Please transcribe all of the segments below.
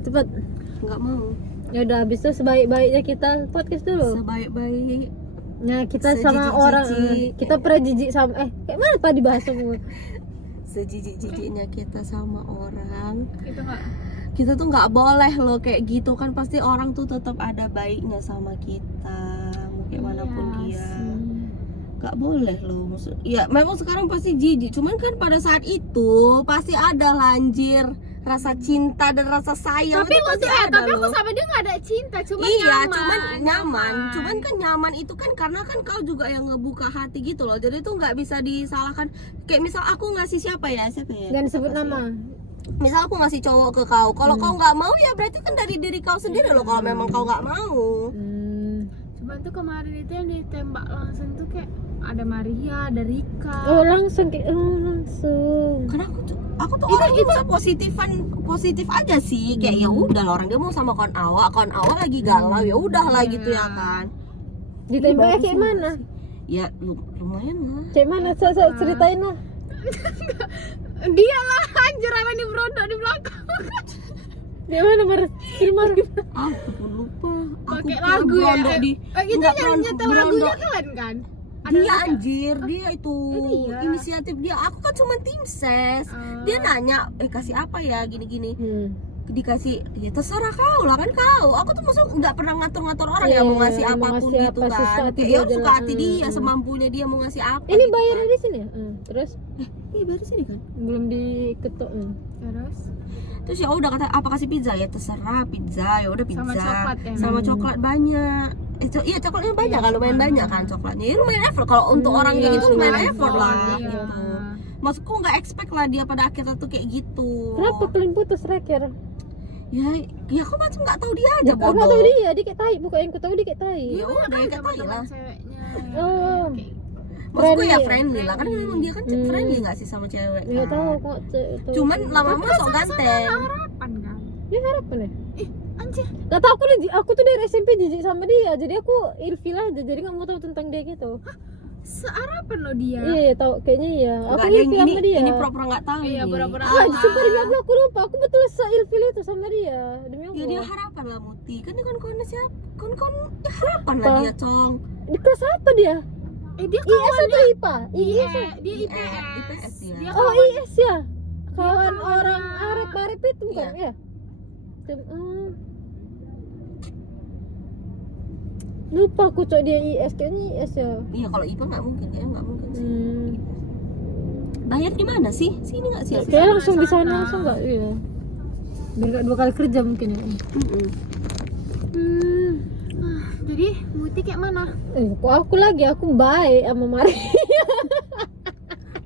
Cepet. Nggak mau. Ya udah, habis itu sebaik-baiknya kita podcast dulu. Sebaik-baik. Nah, kita sama Sejijik-jijik. orang kita pernah jijik sama kayak mana tadi bahasa semua. Sejijik-jijiknya kita sama orang, Itu nggak. kita tuh nggak boleh loh kayak gitu kan. Pasti orang tuh tetap ada baiknya sama kita, mau kayak manapun dia. Nggak boleh loh, maksud ya memang sekarang pasti jijik, cuman kan pada saat itu pasti ada lanjir rasa cinta dan rasa sayang. Tapi itu pasti maksudnya, ada tapi aku loh. sama dia nggak ada cinta, cuma Iya, nyaman. cuman nyaman. Cuman kan nyaman itu kan karena kan kau juga yang ngebuka hati gitu loh. Jadi tuh nggak bisa disalahkan. Kayak misal aku ngasih siapa ya? Dan sebut nama. Misal aku ngasih cowok ke kau. Kalau kau nggak mau ya berarti kan dari diri kau sendiri loh. Kalau memang kau nggak mau. Cuman tuh kemarin itu yang ditembak langsung tuh kayak ada Maria, ada Rika. Oh, langsung langsung. Karena aku tuh orangnya positif aja sih. Kayak ya udah lah, orang dia mau sama kawan awak lagi galau, ya udahlah gitu ya kan. Ditembaknya kayak mana? Ya lumayan lah. Kayak mana? Ceritain lah. Dia lah anjir, apa nih berontak di belakang. Kayak mana Mar? Aku pun lupa. Pakai lagu ya. Itu Enggak, yang nyetel lagunya kalian kan? Dia anjir, dia itu Dia. inisiatif dia. Aku kan cuma tim ses. Dia nanya, kasih apa ya gini-gini. Dikasih, ya terserah kau lah kan kau. Aku tuh maksudnya nggak pernah ngatur-ngatur orang yang mau ngasih mau apapun ngasih gitu apa, suka kan. hati Kayak dia ya suka adalah, hati dia, semampunya dia mau ngasih apa. Ini gitu bayarnya kan. di sini ya? Terus Iya bayar di sini kan. belum diketok. Terus Terus ya udah kata apa kasih pizza ya terserah pizza, ya udah pizza. Sama coklat ya? Sama coklat banyak. Iya coklatnya banyak kan, lumayan banyak kan coklatnya. Ya lumayan effort kalau untuk orang kayak gitu lumayan effort lah iya. gitu. Maksudku nggak expect lah dia pada akhirnya tuh kayak gitu. Kenapa kalian putus terakhir? Ya aku macam nggak tahu dia aja Ya, aku nggak bodoh. tahu dia kayak tai, bukan yang ku tahu dia kayak tai. Ya udah kayak tai teman-teman lah. ceweknya. Oh. Maksudku ya Friendly. friendly lah, kan memang dia kan friendly nggak sih sama cewek Nggak kan? tahu kok. Cuman lama-lama sok ganteng. Harapan kan? Dia harapan ya? Anjir. Gak tau, aku tuh dari SMP jijik sama dia, jadi aku ilfil aja, jadi nggak mau tahu tentang dia gitu. Seharapan lo dia. Iya tahu, kayaknya iya. Aku Nggak ada yang ilfil sama dia. ini pura-pura nggak tahu. Iya, ini. pura-pura. Ah, sumpah demi Allah aku lupa. Aku betul seilfil itu sama dia. Demi Allah. Ya dia harapan lah Muti. Kan dia kawan-kawannya siapa? Kawan-kawan ya harapan lah Apa? dia, Cong. Di kelas apa dia? Dia IS atau IPA? IPS. IS. Dia IPS ya. Dia Oh, IS ya. Kawan kawannya. orang Arif itu bukan Iya. ya? Lupa aku cok dia IS, kayaknya IS ya. Iya kalau IPA nggak mungkin, kayaknya nggak mungkin sih. Hmm. Bayar di mana sih? Sini nggak sih? Kayak langsung di sana sana. langsung nggak? Iya. Biar nggak 2 kali kerja mungkin ya. Jadi Muti kayak mana? Kok aku lagi, aku baik sama Mari.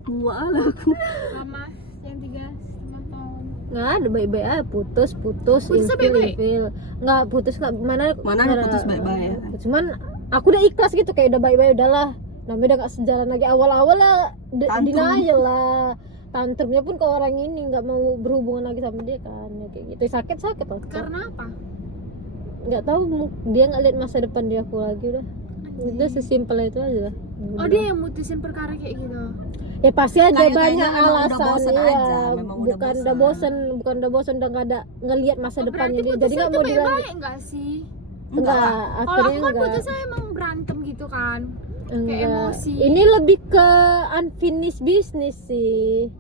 Dua lah aku. Lama yang 3,5 tahun. Nggak ada baik-baik aja, putus, Putusnya baik-baik? nggak putus, nggak Mana ada putus baik-baik ya? Cuman aku udah ikhlas gitu, kayak udah baik-baik udahlah, namanya udah nggak sejalan lagi. Awal-awal lah Tantrum. denial lah, tantrumnya pun ke orang ini nggak mau berhubungan lagi sama dia kan, ya, kayak gitu. Sakit lah. Karena apa? Nggak tahu, dia nggak lihat masa depan dia aku lagi udah sesimpel itu aja. Oh, dia yang mutusin perkara kayak gitu. Ya pasti ada Kayaknya banyak memang udah alasan bosen ya. aja, memang udah bukan udah bosen udah nggak ada ngelihat masa depannya dia, jadi nggak mau dilanjut. baik-baik enggak sih? Enggak, lah. Kalau akhirnya aku kan enggak. putusnya emang berantem gitu kan. Enggak. emosi. Ini lebih ke unfinished business sih.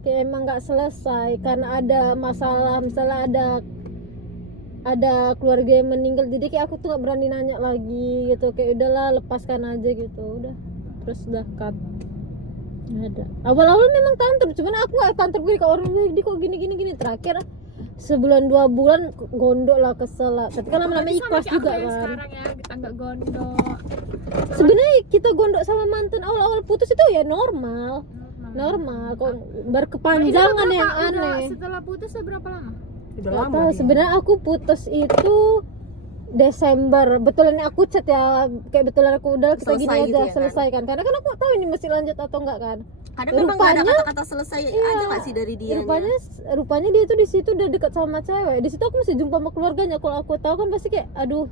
Kayak emang nggak selesai karena ada masalah, misalnya ada keluarga yang meninggal, jadi kayak aku tuh nggak berani nanya lagi gitu, kayak udahlah lepaskan aja gitu, udah terus udah cut. Nggak ada. Awal-awal memang tantrum, cuman aku nggak tantrum gini, kalau orang di kok gini terakhir sebulan 2 bulan gondok lah, kesel lah, tapi kan lama-lama Tapi sama ikhlas kayak juga aku yang kan. sekarang ya, kita nggak gondok. Sebenarnya kita gondok sama mantan awal-awal putus itu ya normal kok, berkepanjangan Berapa- yang udah aneh. setelah putus berapa lama? Udah Nggak lama tahu, dia. sebenarnya aku putus itu Desember. Betulan aku chat ya, kayak betulan aku udah kita Selesai gini gitu aja ya kan? selesaikan. Karena kan aku nggak tahu ini mesti lanjut atau enggak kan. Kadang memang nggak ada Rupanya- kata-kata selesai aja nggak sih dari dia. Rupanya dia tuh di situ udah dekat sama cewek. Di situ aku mesti jumpa sama keluarganya. Kalau aku tahu kan pasti kayak aduh,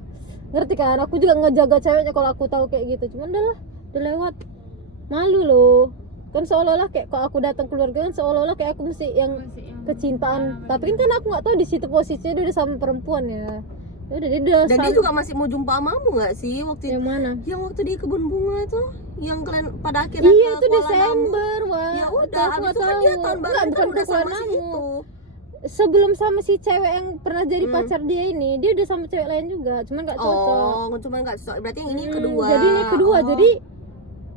ngerti kan? Aku juga ngejaga ceweknya kalau aku tahu kayak gitu. Cuman udah lewat. Malu loh. Kan seolah-olah kayak kalau aku datang keluarga kan seolah-olah kayak aku mesti yang Masih yang kecintaan. Tapi kan aku nggak tahu di situ posisinya dia udah sama perempuan ya. Ya udah dia udah Dan dia sama- juga masih mau jumpa amamu nggak sih waktu yang mana? yang waktu di kebun bunga tuh, yang kalian pada akhirnya Iya ke itu Kuala Namu. Desember wah. Ya udah, Aku abis nggak itu kan tahu. dia tahun Enggak, baru kan bukan udah ke Kuala sama si Namu. itu. Sebelum sama si cewek yang pernah jadi pacar dia ini, dia udah sama cewek lain juga, cuman nggak cocok. Oh, cuma nggak cocok. Berarti yang ini yang kedua. Jadi ini kedua, Oh. jadi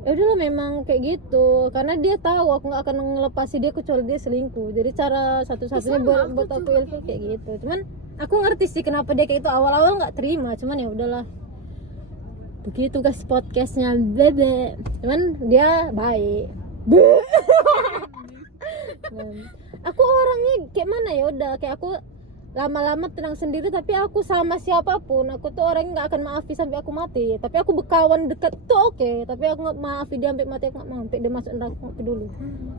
ya udahlah memang kayak gitu. Karena dia tahu aku nggak akan ngelepasi dia kecuali dia selingkuh. Jadi cara satu-satunya Sama, buat, aku buat aku juga ilfil kayak gitu. Cuman aku ngerti sih kenapa dia kayak itu. Awal-awal nggak terima, cuman ya udahlah. Begitu guys podcastnya bebe. Cuman dia baik. Aku orangnya kayak mana ya udah kayak aku lama-lama tenang sendiri, tapi aku sama siapapun aku tuh orangnya nggak akan maafi sampai aku mati. Tapi aku berkawan dekat tuh oke, tapi aku nggak maafi dia sampai mati. Aku nggak mau sampai dia masuk neraka, aku nggak peduli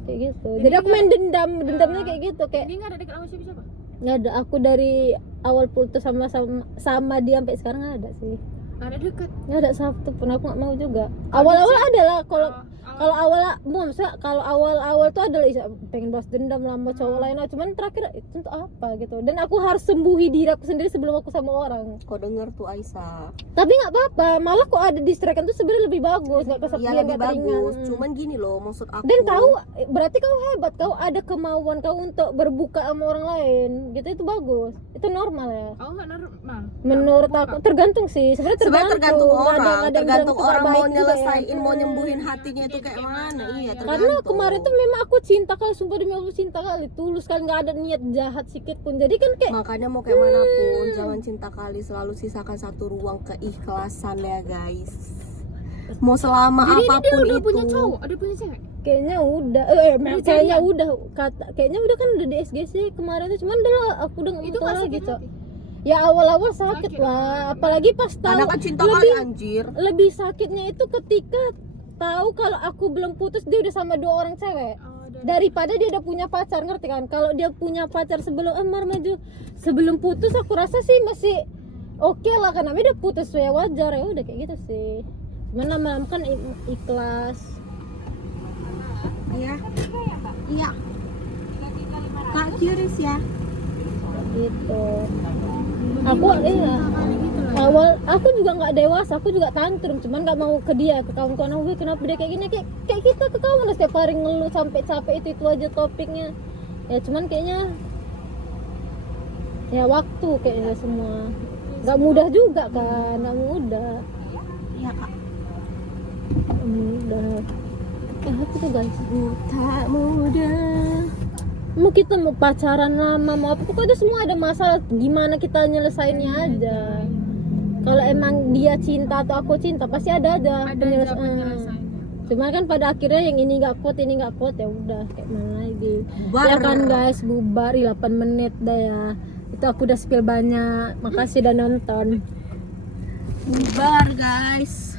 kayak gitu. Jadi aku main dendamnya kayak gitu, kayak Ini nggak ada dekat sama siapa-siapa. nggak ada. Aku dari awal putus sama dia sampai sekarang nggak ada sih, Nggak ada dekat. nggak ada satu pun. Aku nggak mau juga. Awal-awal adalah kalau awal tuh adalah pengen balas dendam lah sama cowok lain lah. Cuman terakhir itu untuk apa gitu. Dan aku harus sembuhi diri aku sendiri sebelum aku sama orang. Kau denger tuh Aisyah. Tapi nggak apa-apa, malah kok ada distraction tuh sebenarnya lebih bagus, nggak kesepian, Iya lebih nggak teringan. bagus. Cuman gini loh maksud aku. Dan kau berarti kau hebat, kau ada kemauan kau untuk berbuka sama orang lain gitu, itu bagus, itu normal ya. Kau nggak normal. Menurut aku tergantung sih, sebenarnya tergantung Nggak orang, ada yang tergantung bilang itu orang nggak mau baik juga ya. nyelesain, mau nyembuhin hatinya itu kayak mana. Iya, Karena tergantung. kemarin tuh memang aku cinta kali, sumpah demi Allah cinta kali, tulus kali, nggak ada niat jahat sedikit pun. Jadi kan kayak Makanya mau kayak manapun jangan cinta kali, selalu sisakan satu ruang keikhlasan ya guys. Mau selama Jadi ini dia apapun udah itu. punya cowok, ada punya cewek. kayaknya udah kayaknya udah di SGC kemarin tuh, cuman udah lah, aku udah nggak Itu mau nggak lagi sakit cok. hati. Ya awal-awal sakit Sakit. lah, apalagi pas Karena tahu kan cinta kali anjir. lebih sakitnya itu ketika tahu kalau aku belum putus dia udah sama 2 orang cewek. Oh, Daripada dia udah punya pacar, ngerti kan? Kalau dia punya pacar sebelum sebelum putus, aku rasa sih masih oke lah, karena dia udah putus ya wajar ya udah kayak gitu sih. Cuman lama-lama kan ikhlas. Iya. Iya. Kak curious ya. Gitu. Aku iya. kali gitu lah. Awal aku juga nggak dewasa, aku juga tantrum, cuman nggak mau ke dia, ke kawan-kawan aku, kenapa dia kayak gini, kayak kita ke kawan setiap hari ngeluh sampai capek, itu aja topiknya ya. Cuman kayaknya ya waktu kayaknya semua nggak mudah juga kan, nggak mudah. Iya kak. Nggak mudah apa tuh guys, Tak mudah. mau kita mau pacaran lama mau apa, pokoknya semua ada masalah, gimana kita nyelesainnya aja. Kalau emang dia cinta atau aku cinta pasti ada aja Ada penyelesaian. penyelesaiannya. Cuma kan pada akhirnya yang ini nggak kuat, ini nggak kuat, ya udah kayak mana lagi. Bubar. Ya kan guys, bubar 8 menit dah ya. Itu aku udah spill banyak. Makasih udah nonton. Bubar guys.